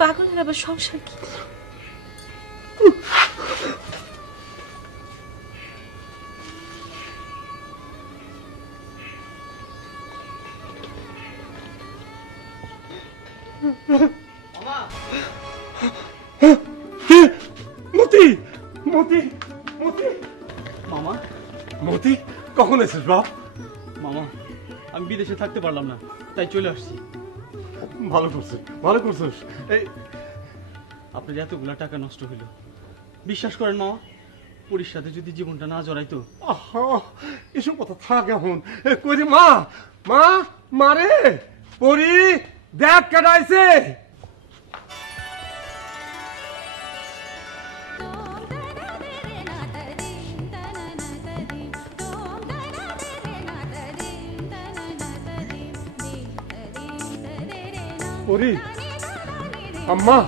পাগলের আবার সংসার কি? কখন এসেছিস বাপ? মামা আমি বিদেশে থাকতে পারলাম না, তাই চলে আসছি। ভালো করছিস, ভালো করছিস। এই আপনার এতগুলা টাকা নষ্ট হইল, বিশ্বাস করেন মামা, পরীর সাথে যদি জীবনটা না জড়াইতো। এসব কথা থাক এখন। কই রে মা, মা, মারে পরি, দেখ কেডাইছে। পরি, আম্মা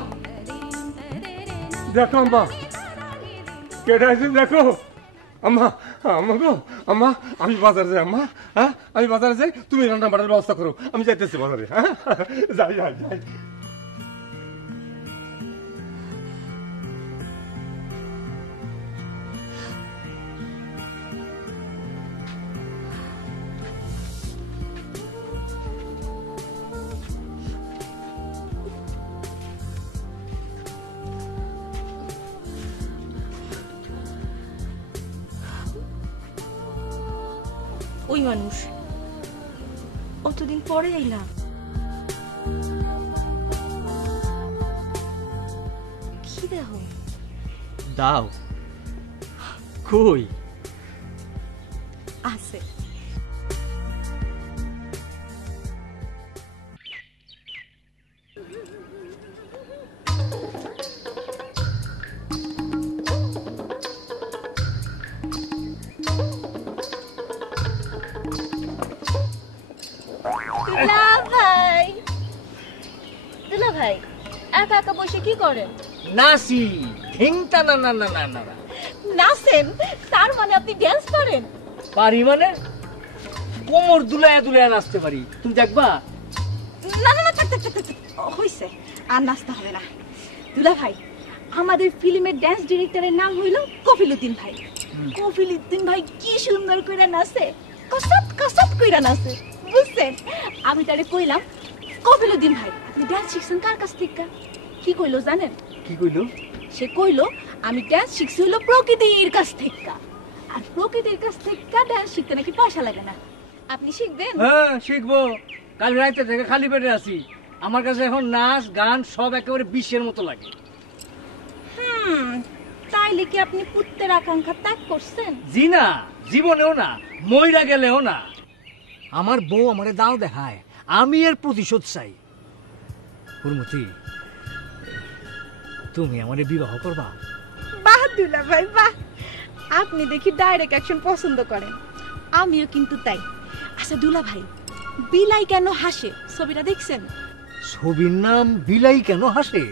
দেখো, আম্মা কেডাইছে দেখো। আম্মা, আম্মা গো, আম্মা আমি বাজারে যাই। আম্মা, হ্যাঁ আমি বাজারে যাই, তুমি রান্না বাড়ার ব্যবস্থা করো, আমি যাইতেছি বাজারে। হ্যাঁ যাই যাই যাই। ওই মানুষ অতদিন পরে এলাম। কি দেহ দাও কই আছে? দুলা ভাই একা একা বসে কি করেন? নাচি। ঢিংটা না না না না না। নাচেন? তার মানে আপনি ড্যান্স করেন? পারি মানে কোমর দুলায়া দুলায়া নাচতে পারি, তুমি দেখবা। না না না, থাক থাক থাক থাক, হইছে, আর নাচতে হবে না। দুলা ভাই, আমাদের ফিল্মের ড্যান্স ডিরেক্টরের নাম হইল কফিলউদ্দিন ভাই। কফিলউদ্দিন ভাই কি সুন্দর কইরা নাচে, কসত কসত কইরা নাচে, বুঝছেন? আমি তারে কইলাম, কফিলউদ্দিন ভাই আপনি ড্যান্স শিখছেন কার কাছ থেকে? কি কইলো জানেন? কি কইলো? সে কইলো আমি ড্যান্স শিখছি হইলো প্রকৃতির কাছ থেকে, আর প্রকৃতির কাছ থেকে ড্যান্স শিখতে নাকি পয়সা লাগে না। আপনি শিখবেন? হ্যাঁ শিখবো, কাল রাতে থেকে খালি পেটে আছি। আমার কাছে এখন নাচ গান সব একেবারে বিশ্বের মতো লাগে। তাইলে কি আপনি পুত্রের আকাঙ্ক্ষা ত্যাগ করছেন? জি না, জীবনেও না, মইরা গেলেও না। আমার বউ আমারে দাও দেখায়, আমি এর প্রতিশোধ চাই। ফুলমতি, তুমি আমারে বিবাহ করবা? বাহ দুলা ভাই বাহ, আপনি দেখি ডাইরেক্ট অ্যাকশন পছন্দ করেন, আমিও কিন্তু তাই। আচ্ছা দুলা ভাই, বিলাই কেন হাসে ছবিটা দেখছেন? ছবির নাম বিলাই কেন হাসে?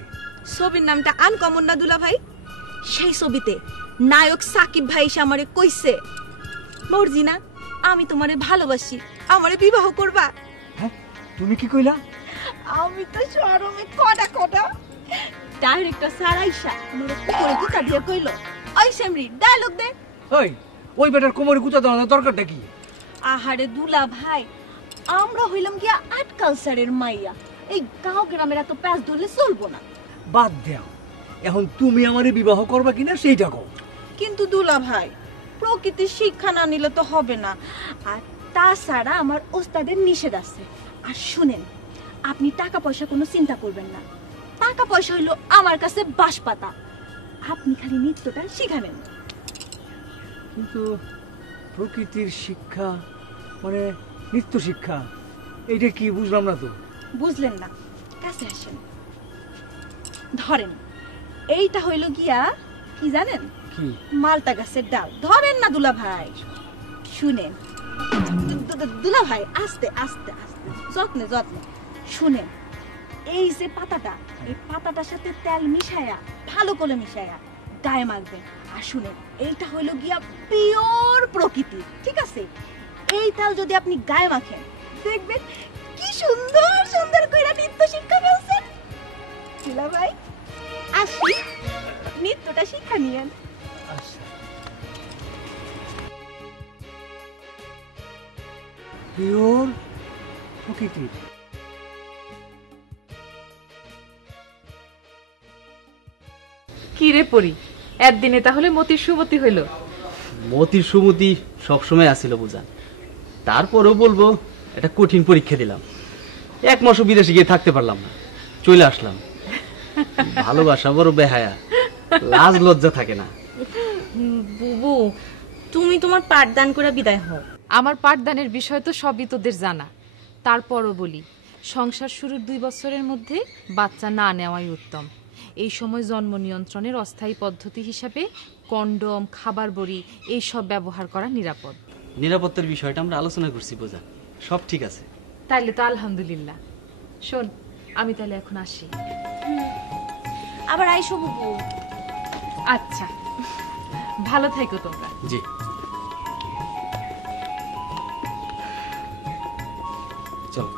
ছবির নামটা আনকমন না দুলা ভাই? সেই ছবিতে নায়ক সাকিব ভাই এসে আমারে কইছে, মর্জিনা আমি তোমারে ভালোবাসি, আমারে বিবাহ করবা? হ্যাঁ তুমি কি কইলা? আমি তো শরমে কটা কটা ডাইরেক্টর স্যার আইসা মোরে কোমরে গুতা দিয়ে কইলো, ওই সেমরি ডায়লগ দে। ওই বেটার কোমরে গুতা দেওয়ার দরকারটা কি? আহারে দুলা ভাই, আমরা হইলাম গিয়া আর্ট কালচারের মাইয়া, এই গাঁও গ্রামের এত প্যাচ ধরলে চলবো না। বাদ দাও, এখন তুমি আমারে বিবাহ করবা কিনা সেইটা কও। কিন্তু দুলা ভাই, প্রকৃতির শিক্ষা না নিলে তো হবে না, আর তাছাড়া আমার ওস্তাদের নিষেধ আছে। আর শুনেন, আপনি টাকা পয়সা কোনো চিন্তা করবেন না, টাকা পয়সা হইলো আমার কাছে বাঁশপাতা, আপনি খালি নৃত্যটা শিখাবেন। কিন্তু প্রকৃতির শিক্ষা মানে নৃত্য শিক্ষা, এইটা কি বুঝলাম না তো। বুঝলেন না? কাছে আসেন, ধরেন এইটা হইল গিয়া কি জানেন? কি? মালটা গাছের ডাল। ধরেন না দুলা ভাই, শুনেন দুলা ভাই, আস্তে আস্তে আস্তে, যত্নে যত্নে শুনেন। এই যে পাতাটা, এই পাতাটার সাথে তেল মিশায়া, ভালো করে মিশায়া গায়ে মাখবেন। আর শুনেন, এইটা হইল গিয়া পিওর প্রকৃতি, ঠিক আছে? এই তেল যদি আপনি গায়ে মাখেন, দেখবেন কি সুন্দর সুন্দর কইরা নৃত্য শিক্ষা বলছেন। দুলা ভাই আসি, নৃত্যটা শিক্ষা নিয়েন। পিওর প্রকৃতি। কি রে পরি, একদিনে তাহলে মতির সুমতি হইল? মতির সুমতি সবসময় আসছিল বুঝান, তারপরেও বলবো এটা কঠিন পরীক্ষা দিলাম। 1 মাসও বিদেশে গিয়ে থাকতে পারলাম না, চলে আসলাম। ভালোবাসা বড় বেহায়া, লাজ লজ্জা থাকে না। বুবু, তুমি তোমার পাঠদান করে বিদায় হও। আমার পাঠদানের বিষয় তো সবই তোদের জানা, তারপরও বলি সংসার শুরুর 2 বছরের মধ্যে বাচ্চা না নেওয়াই উত্তম। এই সময় জন্ম নিয়ন্ত্রণের অস্থায়ী পদ্ধতি হিসাবে কন্ডম, খাবার বড়ি এইসব ব্যবহার করা নিরাপদ। নিরাপত্তার বিষয়টা আমরা আলোচনা করছি বোঝা, সব ঠিক আছে। তাইলে তো আলহামদুলিল্লাহ। শোন, আমি তাহলে এখন আসি। আবার আইসো বুবু। আচ্ছা, ভালো থাকো তোমরা। জি। চল।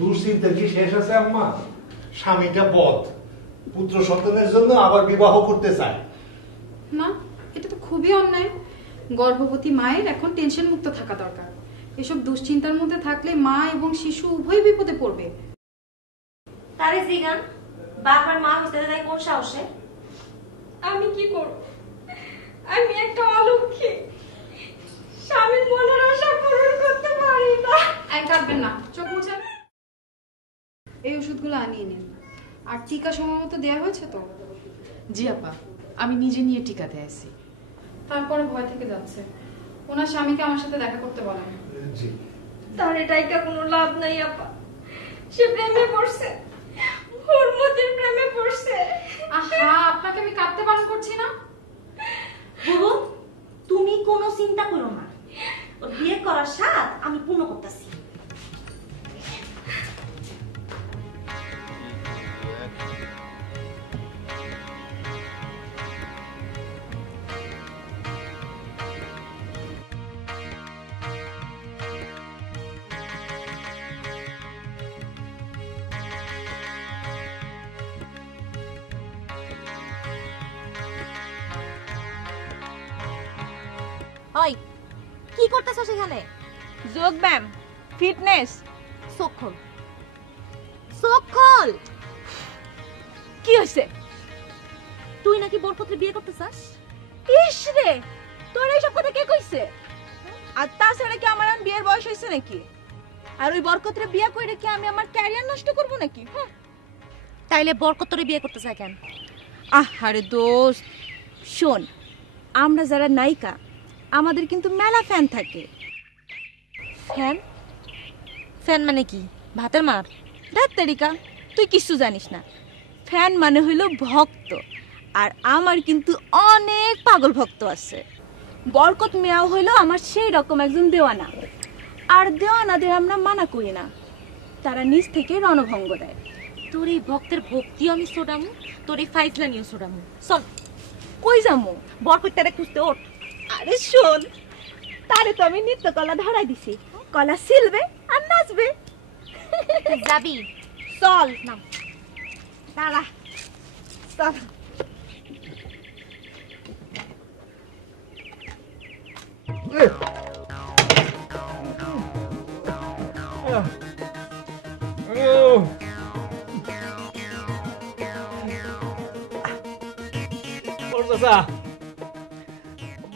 দুশ্চিন্তা কি শেষ আছে আম্মা? স্বামীটা বদ, পুত্র সন্তানের জন্য আবার বিবাহ করতে চায় না, এটা তো খুবই অন্যায়। গর্ভবতী মায়ের এখন টেনশন মুক্ত থাকা দরকার। এসব দুশ্চিন্তার মধ্যে থাকলে মা এবং শিশু উভয় বিপদে পড়বে। তারে জিগান, বাবার মা হইতে তাই কোন সাহসে? আমি কি করব? আমি একটা অলক্ষী, স্বামীর মনের আশা পূরণ করতে পারি না। এই কাঁদবেন না, চোখ মুছেন। এই ওষুধগুলো আনিয়ে নিন। আর টিকা সময় মতো দেওয়া হয়েছে তো? জি আপা, আমি নিজে নিয়ে টিকাতে আসি। তারপরে ভয় থেকে যাচ্ছে। ওনার স্বামীকে আমার সাথে দেখা করতে বলেন। জি। তার এটাইকা কোনো লাভ নাই আপা, সে প্রেমে পড়ছে, ওর মতির প্রেমে পড়ছে। আহা, আপনাকে আমি কাঁদতে বারণ করছি না। বুবু, তুমি কোনো চিন্তা করো না, ওর বিয়ে করার স্বাদ আমি পূর্ণ করতেছি। ওই কি করতেছ সেখানে? যোগ ব্যায়াম, ফিটনেস। চোখ খোল, চোখ খোল। কি হয়েছে? তুই নাকি বরপত্রে বিয়ে করতে চাস? ইস রে, তোর এইসব কথা কে কইছে? আর তাছাড়া কি আমার বিয়ের বয়স হয়েছে নাকি? আর ওই বরকত্রে বিয়ে কইরে কি আমি আমার ক্যারিয়ার নষ্ট করব নাকি? তাইলে বরকত্রে বিয়ে করতে চাই কেন? আহারে দোস্ত, শোন, আমরা যারা নায়িকা আমাদের কিন্তু মেলা ফ্যান থাকে। ফ্যান? ফ্যান মানে কি? ভাতের মার? ডাক্তারিকা, তুই কিছু জানিস না। ফ্যান মানে হইল ভক্ত, আর আমার কিন্তু অনেক পাগল ভক্ত আছে। বরকত মিয়াও হইল আমার সেই রকম একজন দেওয়ানা। আর দেওয়ানাদের আমরা মানা করি না, তারা নিজ থেকে রণভঙ্গ দেয়। তোর এই ভক্তের ভক্তিও আমি ছোড়ামু, তোর এই ফাইজলামিও ছোড়ামু। চল, কই যামু? বরকতটারে খুঁজতে ওঠ। আরে শোন, তারে তো আমি নৃত্য কলা ধরাই দিছি, কলা সিলবে আর নাচবে। যাবি? চল না, দাঁড়া, চল।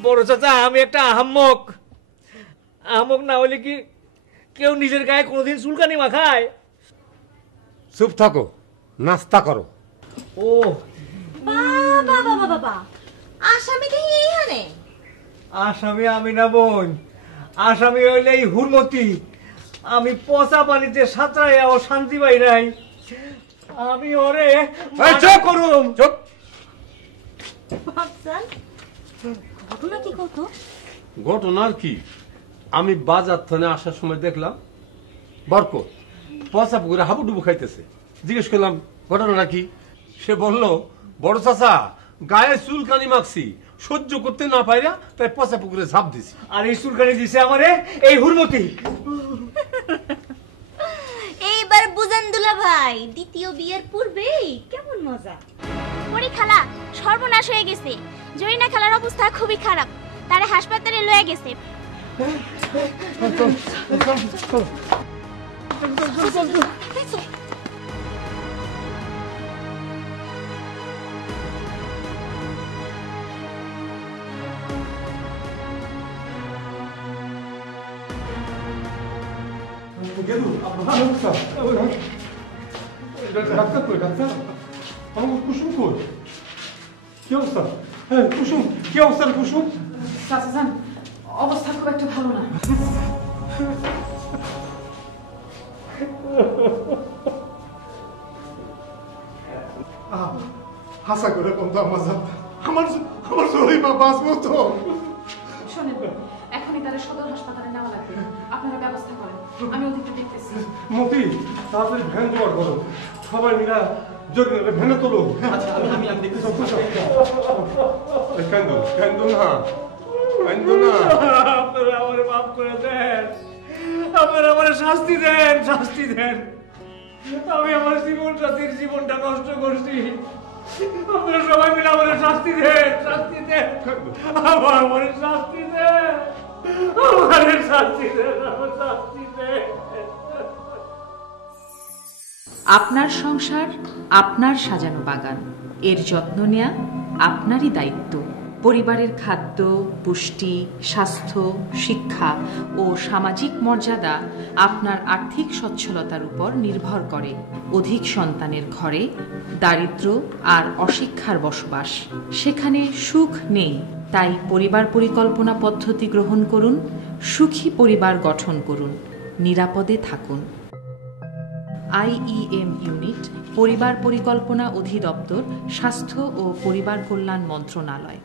বড় চাচা, আমি একটা আহাম্মক। আহাম্মক না হলে কি কেউ নিজের গায়ে কোনোদিন চুলকানি মাখায়? চুপ থাকো, নাস্তা করো। ও বাবা বাবা বাবা, আসামি কি এইখানে? আসামি আমি না বোন, আসামি হইলে এই হুরমতি। আমি পচা পানিতে সাঁতরাইয়া ও শান্তি পাই নাই। আমি ওরে করুম। চুপ। ঘটনা কি কত? ঘটনার কি? আমি বাজার থানে আসার সময় দেখলাম বরকত পচা পুকুরে হাবুডুবু খাইতেছে। জিজ্ঞেস করলাম ঘটনাটা কি? সে বলল, বড় চাচা গায়ে চুলকানি মাখছি, সহ্য করতে না পাইরা তাই পচা পুকুরে ঝাঁপ দিছি। আর এই চুলকানি দিছে আমারে এই হুরমতি। এইবার বুঝেন দুলা ভাই, দ্বিতীয় বিয়ের পূর্বেই কেমন মজা। ওরে খালা, সর্বনাশ হয়ে গেছে। জরিনা খালার অবস্থা খুবই খারাপ, তারে হাসপাতালে লয়ে গেছে। ডাক্তার কই? ডাক্তার আমার কুসুম কই? কি অবস্থা? কুসুম কি অবস্থা? কুসুম চাচা যান, অবস্থা খুব একটা ভালো না। হাসা করে বন্ধু আমার আমার জরিমা বাঁচবো তো? শোনেন, এখনই তারা সদর হাসপাতালে নেওয়া লাগবে। আপনারা ব্যবস্থা করেন, আমি ওদিকটা দেখতেছি। মতি তাড়াতাড়ি ভ্যান জোগাড় করো, সবাই মিলা জরুরি ভ্যানে তোলো। আচ্ছা আমি দেখতেছি। কেন্দো না, কেন্দো না। আপনারা আমারে মাফ করে দেন, আপনারা আমারে শাস্তি দেন, শাস্তি দেন। আমি আমার জীবন সাথীর জীবনটা নষ্ট করছি, আপনারা সবাই মিলে আমারে শাস্তি দেন, শাস্তি দেন, আমারে শাস্তি দেন, আমারে শাস্তি দেন, আমার শাস্তি দেন। আপনার সংসার আপনার সাজানো বাগান, এর যত্ন নেওয়া আপনারই দায়িত্ব। পরিবারের খাদ্য, পুষ্টি, স্বাস্থ্য, শিক্ষা ও সামাজিক মর্যাদা আপনার আর্থিক সচ্ছলতার উপর নির্ভর করে। অধিক সন্তানের ঘরে দারিদ্র্য আর অশিক্ষার বসবাস, সেখানে সুখ নেই। তাই পরিবার পরিকল্পনা পদ্ধতি গ্রহণ করুন, সুখী পরিবার গঠন করুন, নিরাপদে থাকুন। IEM ইউনিট, পরিবার পরিকল্পনা অধিদপ্তর, স্বাস্থ্য ও পরিবার কল্যাণ মন্ত্রণালয়।